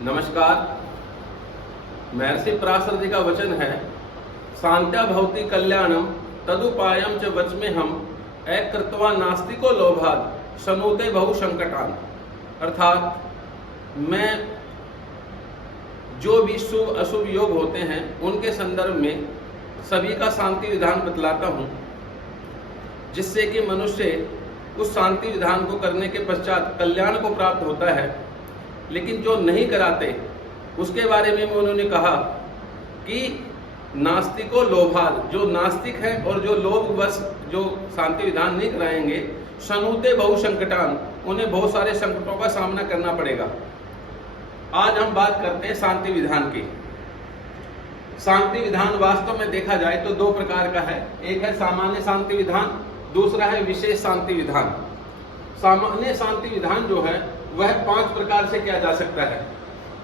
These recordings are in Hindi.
नमस्कार। महर्षि पराशर जी का वचन है, शांत्या भवति कल्याणम तदुपायम च वचमेहम कृत्वा नास्तिको लोभाद शनुते बहु संकटान। अर्थात मैं जो भी शुभ अशुभ योग होते हैं उनके संदर्भ में सभी का शांति विधान बतलाता हूँ, जिससे कि मनुष्य उस शांति विधान को करने के पश्चात कल्याण को प्राप्त होता है। लेकिन जो नहीं कराते उसके बारे में उन्होंने कहा कि नास्तिको लोभाद, जो नास्तिक है और जो लोभवश जो शांति विधान नहीं कराएंगे, शनुते बहु संकटान, उन्हें बहुत सारे संकटों का सामना करना पड़ेगा। आज हम बात करते हैं शांति विधान की। शांति विधान वास्तव में देखा जाए तो दो प्रकार का है। एक है सामान्य शांति विधान, दूसरा है विशेष शांति विधान। सामान्य शांति विधान जो है वह 5 प्रकार से किया जा सकता है,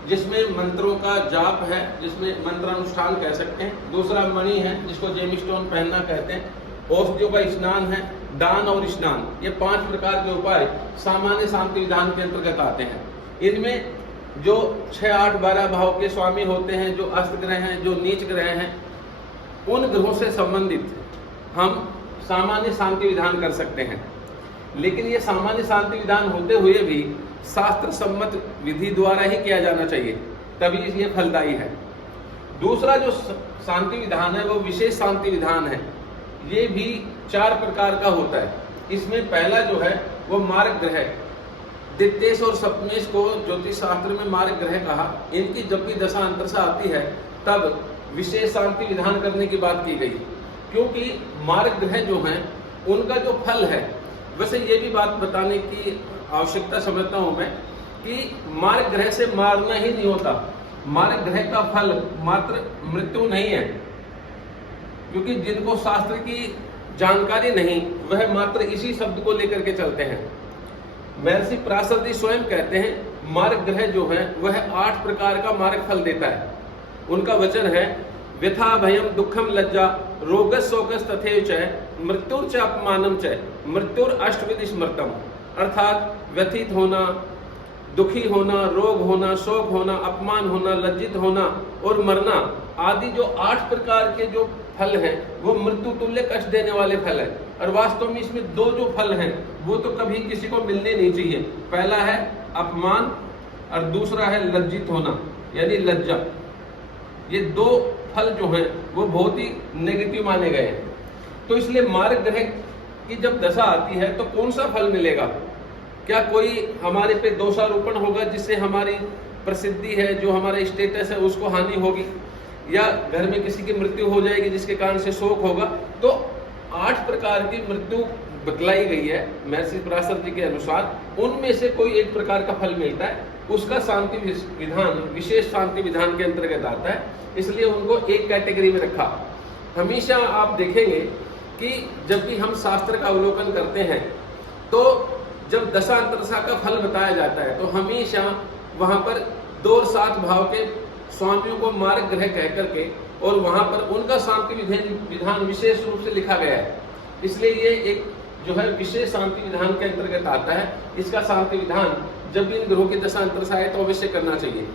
जिसमें मंत्रों का जाप है, जिसमें मंत्रानुष्ठान कह सकते हैं। दूसरा मणि है, जिसको जेमस्टोन पहनना कहते हैं। औषधियों का स्नान है, दान और स्नान। ये 5 प्रकार के उपाय सामान्य शांति विधान के अंतर्गत आते हैं। इनमें जो 6, 8, 12 भाव के स्वामी होते हैं, जो अस्त ग्रह हैं, जो नीच ग्रह हैं, उन ग्रहों से संबंधित हम सामान्य शांति विधान कर सकते हैं। लेकिन ये सामान्य शांति विधान होते हुए भी शास्त्र सम्मत विधि द्वारा ही किया जाना चाहिए, तभी ये फलदायी है। दूसरा जो शांति विधान है वो विशेष शांति विधान है। ये भी 4 प्रकार का होता है। इसमें पहला जो है वो मार्ग ग्रह, द्वितीयेश और सप्तमेश को ज्योतिष शास्त्र में मार्ग ग्रह कहा। इनकी जब भी दशा अंतरशा आती है तब विशेष शांति विधान करने की बात की गई, क्योंकि मार्ग ग्रह जो हैं उनका जो फल है, वैसे ये भी बात बताने की आवश्यकता समझता हूं मैं कि मार्ग ग्रह से मारना ही नहीं होता। मार्ग ग्रह का फल मात्र मृत्यु नहीं है, क्योंकि जिनको शास्त्र की जानकारी नहीं वह मात्र इसी शब्द को लेकर के चलते हैं। महर्षि पराशर जी स्वयं कहते हैं मार्ग ग्रह जो है वह 8 प्रकार का मार्ग फल देता है। उनका वचन है, व्यथा भयम दुखम लज्जा रोगस शोकस तथैव च मृत्युर च अपमानम च मृत्युर अष्टविध स्मृतम। अर्थात व्यथित होना, दुखी होना, रोग होना, शोक होना, अपमान होना, लज्जित होना और मरना आदि जो 8 प्रकार के जो फल हैं वो मृत्यु तुल्य कष्ट देने वाले फल हैं। और वास्तव में इसमें 2 जो फल हैं वो तो कभी किसी को मिलने नहीं चाहिए। पहला है अपमान और दूसरा है लज्जित होना यानी लज्जा। ये 2 फल जो हैं वो बहुत ही नेगेटिव माने गए हैं। तो इसलिए मार्ग ग्रह की जब दशा आती है तो कौन सा फल मिलेगा? क्या कोई हमारे पे दोषारोपण होगा जिससे हमारी प्रसिद्धि है, जो हमारा स्टेटस है, उसको हानि होगी, या घर में किसी की मृत्यु हो जाएगी जिसके कारण से शोक होगा? तो 8 प्रकार की मृत्यु बतलाई गई है महर्षि पराशर जी के अनुसार। उनमें से कोई एक प्रकार का फल मिलता है, उसका शांति विधान विशेष शांति विधान के अंतर्गत आता है, इसलिए उनको एक कैटेगरी में रखा। हमेशा आप देखेंगे कि जब भी हम शास्त्र का अवलोकन करते हैं तो जब दशा अंतरदशा का फल बताया जाता है तो हमेशा वहां पर 2 और 7 भाव के स्वामियों को मार्ग ग्रह कह करके और वहां पर उनका शांति विधान विशेष रूप से लिखा गया है। इसलिए ये एक जो है विशेष शांति विधान के अंतर्गत आता है। इसका शांति विधान जब भी इन ग्रहों की दशा अंतरदशा है तो अवश्य करना चाहिए।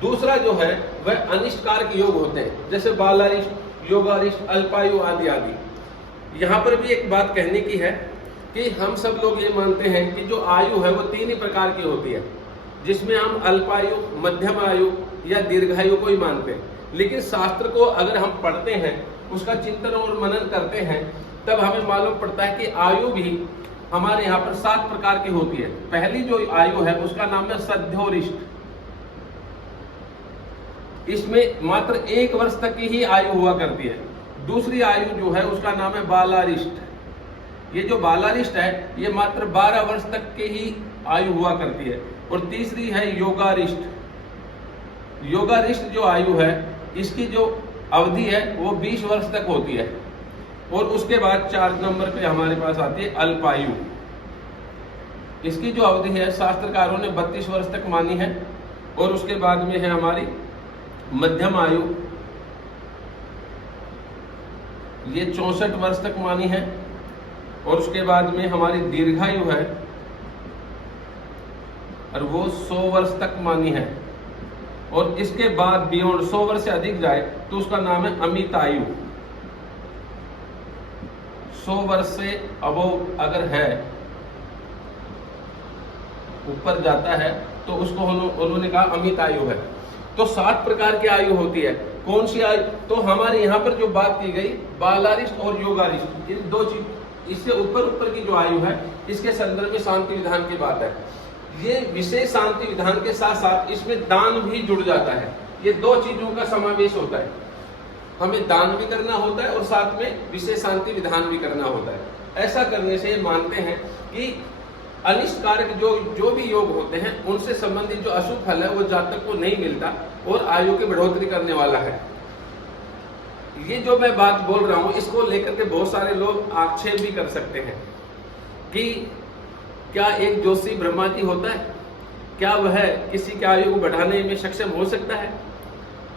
दूसरा जो है वह अनिष्टकारक योग होते हैं, जैसे बालारिष्ट, योगारिष्ट, अल्पायु आदि आदि। यहाँ पर भी एक बात कहने की है कि हम सब लोग ये मानते हैं कि जो आयु है वो 3 ही प्रकार की होती है, जिसमें हम अल्पायु, मध्यम आयु या दीर्घायु को ही मानते हैं। लेकिन शास्त्र को अगर हम पढ़ते हैं, उसका चिंतन और मनन करते हैं, तब हमें मालूम पड़ता है कि आयु भी हमारे यहाँ पर 7 प्रकार की होती है। पहली जो आयु है उसका नाम है सद्योरिष्ट। इसमें मात्र 1 वर्ष तक की ही आयु हुआ करती है। दूसरी आयु जो है उसका नाम है बालारिष्ट। ये जो बालारिष्ट है ये मात्र 12 वर्ष तक की ही आयु हुआ करती है। और तीसरी है योगारिष्ट। योगारिष्ट जो आयु है इसकी जो अवधि है वो 20 वर्ष तक होती है। और उसके बाद 4 नंबर पे हमारे पास आती है अल्पायु। इसकी जो अवधि है शास्त्रकारों ने 32 वर्ष तक मानी है। और उसके बाद में है हमारी मध्यम आयु, ये 64 वर्ष तक मानी है। और उसके बाद में हमारी दीर्घायु है और वो 100 वर्ष तक मानी है, और इसके बाद बियॉन्ड 100 वर्ष से अधिक जाए तो उसका नाम है अमित आयु। 100 वर्ष से अबोव अगर है, ऊपर जाता है, तो उसको उन्होंने कहा अमित आयु है। तो 7 प्रकार की आयु होती है। कौन सी आयु? तो हमारे यहाँ पर जो बात की गई बालारिष्ट और योगारिष्ट, इन दो चीज, इससे ऊपर की जो आयु है, इसके संदर्भ में शांति विधान की बात है। ये विशेष शांति विधान के साथ साथ इसमें दान भी जुड़ जाता है। ये 2 चीजों का समावेश होता है, हमें दान भी करना होता है और साथ में विशेष शांति विधान भी करना होता है। ऐसा करने से मानते हैं कि अनिष्ट कारक जो भी योग होते हैं उनसे संबंधित जो अशुभ फल है वो जातक को नहीं मिलता और आयु की बढ़ोतरी करने वाला है। ये जो मैं बात बोल रहा हूं, इसको लेकर के बहुत सारे लोग आक्षेप भी कर सकते हैं कि क्या एक ज्योतिषी ब्रह्मा जी होता है? क्या वह किसी की आयु को बढ़ाने में सक्षम हो सकता है?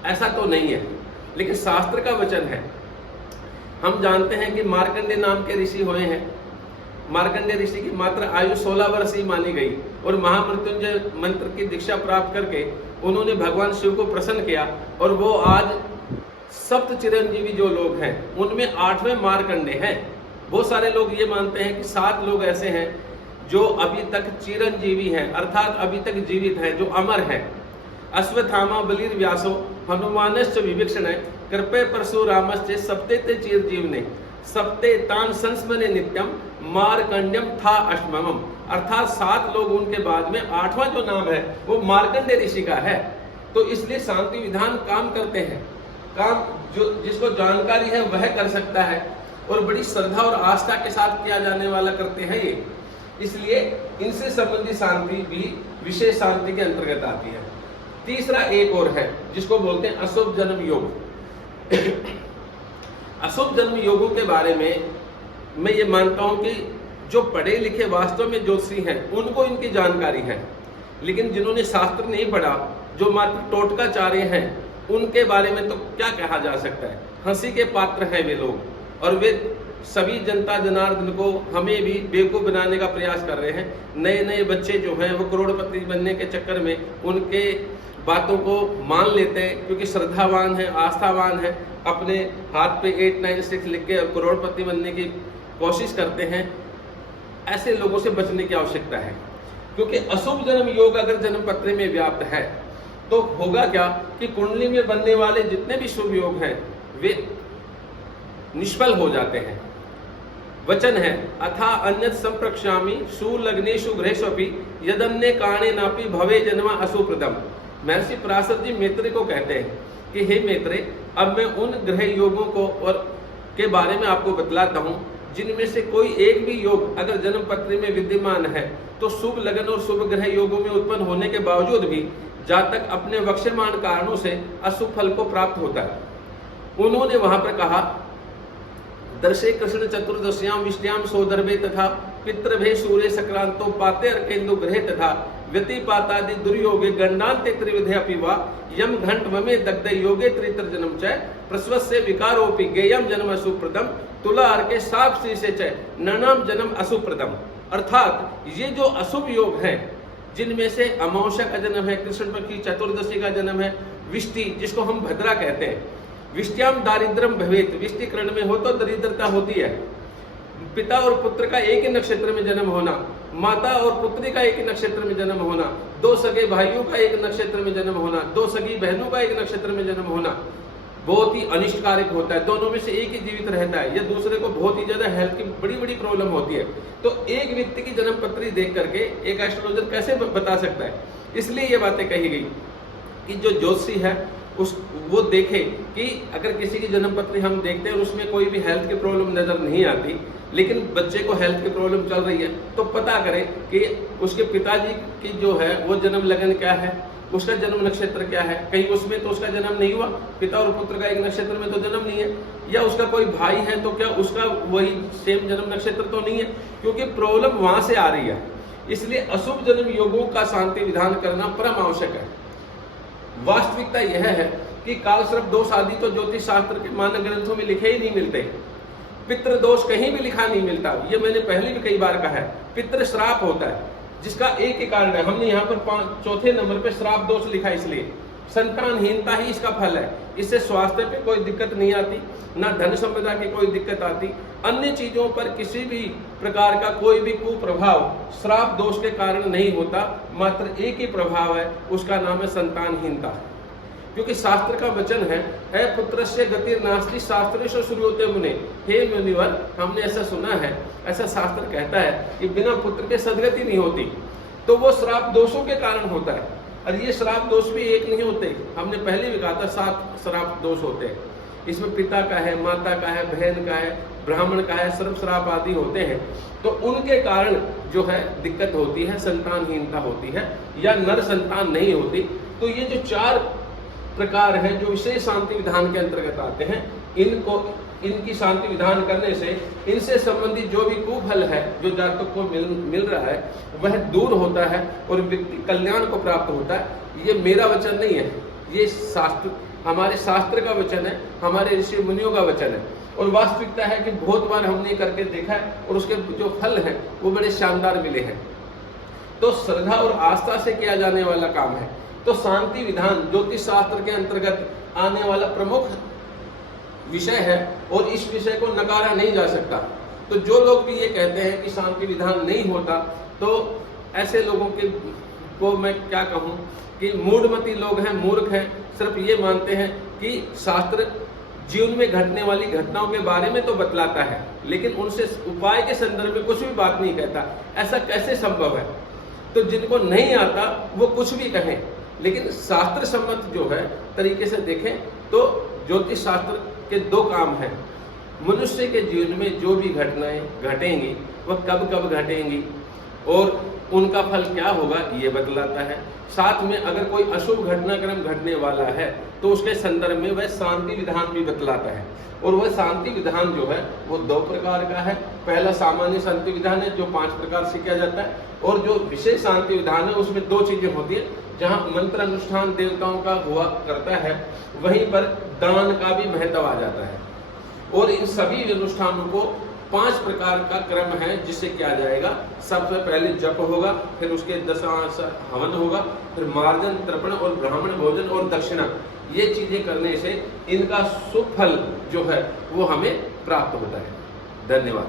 ऐसा तो नहीं है, लेकिन शास्त्र का वचन है। हम जानते हैं कि मार्कंडेय नाम के ऋषि हुए हैं। मार्कंडेय ऋषि की मात्र आयु 16 वर्ष ही मानी गई और महामृत्युंजय मंत्र की दीक्षा प्राप्त करके उन्होंने भगवान शिव को प्रसन्न किया, और वो आज सप्त चिरंजीवी जो लोग हैं उनमें 8वें मार्कंडेय हैं। बहुत सारे लोग ये मानते हैं कि 7 लोग ऐसे हैं जो अभी तक चिरंजीवी हैं, अर्थात अभी तक जीवित हैं, जो अमर हैं। अश्वत्थामा बलिर व्यासो हनुमानश्च विभीषण कृपे परशुरामश्च सप्ते ते चिरजीवने सप्ते तान संस्मरे नित्यम मार्कंड्यम था अष्टमम। अर्थात 7 लोग उनके बाद में 8वां जो नाम है वो मार्कंडेय ऋषि का है। तो इसलिए शांति विधान काम करते हैं। काम जो जिसको जानकारी है वह कर सकता है, और बड़ी श्रद्धा और आस्था के साथ किया जाने वाला करते हैं ये। इसलिए इनसे संबंधित शांति भी विशेष शांति के अंतर्गत आती है। तीसरा एक और है जिसको बोलते हैं अशुभ जन्म योग। अशुभ जन्म योगों के बारे में मैं ये मानता हूं कि जो पढ़े लिखे वास्तव में ज्योतिषी हैं उनको इनकी जानकारी है, लेकिन जिन्होंने शास्त्र नहीं पढ़ा, जो मात्र टोटकाचार्य हैं, उनके बारे में तो क्या कहा जा सकता है। हंसी के पात्र हैं वे लोग, और वे सभी जनता जनार्दन को, हमें भी बेवकूफ बनाने का प्रयास कर रहे हैं। नए नए बच्चे जो हैं वो करोड़पति बनने के चक्कर में उनके बातों को मान लेते हैं, क्योंकि श्रद्धावान है, आस्थावान है, अपने हाथ पे 896 लिख के करोड़पति बनने की कोशिश करते हैं। ऐसे लोगों से बचने की आवश्यकता है, क्योंकि अशुभ जन्म योग अगर जन्म पत्र में व्याप्त है तो होगा क्या कि कुंडली में बनने वाले जितने भी शुभ योग हैं वे निष्फल हो जाते हैं। वचन है अथा अन्यत संप्रक्षामि सुलग्नेषु गृहेष्वपि यदन्य काणे नापि भवे जन्म अशुप्रदम। महर्षि पराशर जी मैत्रेय को कहते हैं कि हे मैत्रेय, अब मैं उन ग्रह योगों को और के बारे में आपको बतलाता हूं जिनमें से कोई एक भी योग अगर जन्म पत्री में विद्यमान है तो शुभ लगन और शुभ ग्रह योगों में उत्पन्न होने के बावजूद भी जातक अपने वक्ष्यमाण कारणों से अशुभ फल को प्राप्त होता है। उन्होंने वहां पर कहा दर्शे कृष्ण चतुर्दश्याम विष्ण्याम सोदर्भे तथा पितृभे सूर्य सक्रांतो पाते अर्केन्दु ग्रहे तथा व्यतिपातादि दुर्योगे गंडान्ते त्रिविधे अपि वा यम घंट ममे दग्ध योगे त्रितर जन्म च प्रस्वस्य विकारोपि गेयम जन्म अशुप्रदम तुला अर्के साप श्री से च ननाम जन्म अशुप्रदम। अर्थात ये जो अशुभ योग हैं जिनमें से अमावस्या का जन्म है, कृष्ण पक्ष की चतुर्दशी का जन्म है, विष्टि जिसको हम भद्रा कहते हैं, विष्ट्याम दारिद्रम भवेत, विष्टि करण में हो तो दरिद्रता होती है, पिता और पुत्र का एक ही नक्षत्र में जन्म होना, माता और पुत्री का एक ही नक्षत्र में जन्म होना, 2 सगे भाइयों का एक नक्षत्र में जन्म होना, 2 सगी बहनों का एक नक्षत्र में जन्म होना बहुत ही अनिष्टकारक होता है। दोनों में से एक ही जीवित रहता है या दूसरे को बहुत ही ज्यादा हेल्थ की बड़ी बड़ी प्रॉब्लम होती है। तो एक व्यक्ति की जन्म पत्री देख करके एक एस्ट्रोलॉजर कैसे बता सकता है? इसलिए ये बातें कही गई कि जो ज्योतिषी है वो देखे कि अगर किसी की जन्म पत्री हम देखते हैं और उसमें कोई भी हेल्थ की प्रॉब्लम नजर नहीं आती, लेकिन बच्चे को हेल्थ की प्रॉब्लम चल रही है, तो पता करें कि उसके पिताजी की जो है वो जन्म लगन क्या है, उसका जन्म नक्षत्र क्या है। कहीं उसमें तो उसका जन्म नहीं हुआ, पिता और पुत्र का एक नक्षत्र में तो जन्म नहीं है, या उसका कोई भाई है तो क्या उसका वही सेम जन्म नक्षत्र तो नहीं है, क्योंकि प्रॉब्लम वहां से आ रही है। इसलिए अशुभ जन्म योगों का शांति विधान करना परम आवश्यक है। वास्तविकता यह है कि कालसर्प दोष आदि तो ज्योतिष शास्त्र के मानक ग्रंथों में लिखे ही नहीं मिलते, पितृ दोष कहीं भी लिखा नहीं मिलता। ये मैंने पहले भी कई बार कहा है, पितृ श्राप होता है। जिसका एक ही कारण है, हमने यहाँ पर चौथे नंबर पे श्राप दोष लिखा, इसलिए संतानहीनता ही इसका फल है। इससे स्वास्थ्य पे कोई दिक्कत नहीं आती, ना धन संपदा की कोई दिक्कत आती, अन्य चीजों पर किसी भी प्रकार का कोई भी कुप्रभाव श्राप दोष के कारण नहीं होता। मात्र एक ही प्रभाव है, उसका नाम है संतानहीनता। क्योंकि शास्त्र का वचन है पुत्रस्य गतिर्नास्ति शास्त्रेषु श्रूयते मुने, हे मुनिवर, हमने ऐसा सुना है, ऐसा शास्त्र कहता है कि बिना पुत्र के सदगति नहीं होती। तो वो श्राप दोषों के कारण होता है। और ये श्राप दोष भी एक नहीं होते, हमने पहले भी कहा था 7 श्राप दोष होते हैं। इसमें पिता का है, माता का है, बहन का है, ब्राह्मण का है, सर्व श्राप आदि होते हैं। तो उनके कारण जो है दिक्कत होती है, संतानहीनता होती है या नर संतान नहीं होती। तो ये जो 4 प्रकार हैं जो विशेष शांति विधान के अंतर्गत आते हैं, इनकी शांति विधान करने से इनसे संबंधित जो भी कुफल है जो जातक को मिल रहा है वह दूर होता है और व्यक्ति कल्याण को प्राप्त होता है। ये मेरा वचन नहीं है, ये शास्त्र, हमारे शास्त्र का वचन है, हमारे ऋषि मुनियों का वचन है। और वास्तविकता है कि बहुत बार हमने करके देखा है और उसके जो फल हैं वो बड़े शानदार मिले हैं। तो श्रद्धा और आस्था से किया जाने वाला काम है। तो शांति विधान ज्योतिष शास्त्र के अंतर्गत आने वाला प्रमुख विषय है और इस विषय को नकारा नहीं जा सकता। तो जो लोग भी ये कहते हैं कि शांति विधान नहीं होता, तो ऐसे लोगों को मैं क्या कहूँ कि मूढ़मती लोग हैं, मूर्ख हैं, सिर्फ ये मानते हैं कि शास्त्र जीवन में घटने वाली घटनाओं के बारे में तो बतलाता है, लेकिन उनसे उपाय के संदर्भ में कुछ भी बात नहीं कहता। ऐसा कैसे संभव है? तो जिनको नहीं आता वो कुछ भी कहें, लेकिन शास्त्र सम्मत जो है तरीके से देखें तो ज्योतिष शास्त्र के 2 काम हैं। मनुष्य के जीवन में जो भी घटनाएं घटेंगी वह कब कब घटेंगी और उनका फल क्या होगा ये बतलाता है। साथ में अगर कोई अशुभ घटनाक्रम घटने वाला है तो उसके संदर्भ में वह शांति विधान भी बतलाता है। और वह शांति विधान जो है वो 2 प्रकार का है। पहला सामान्य शांति विधान है जो 5 प्रकार से किया जाता है, और जो विशेष शांति विधान है उसमें 2 चीजें होती है। जहाँ मंत्र अनुष्ठान देवताओं का हुआ करता है वहीं पर दान का भी महत्व आ जाता है। और इन सभी अनुष्ठानों को 5 प्रकार का क्रम है जिससे किया जाएगा। सबसे पहले जप होगा, फिर उसके 10 हवन होगा, फिर मार्जन, तर्पण और ब्राह्मण भोजन और दक्षिणा। ये चीजें करने से इनका सुफल जो है वो हमें प्राप्त होता है। धन्यवाद।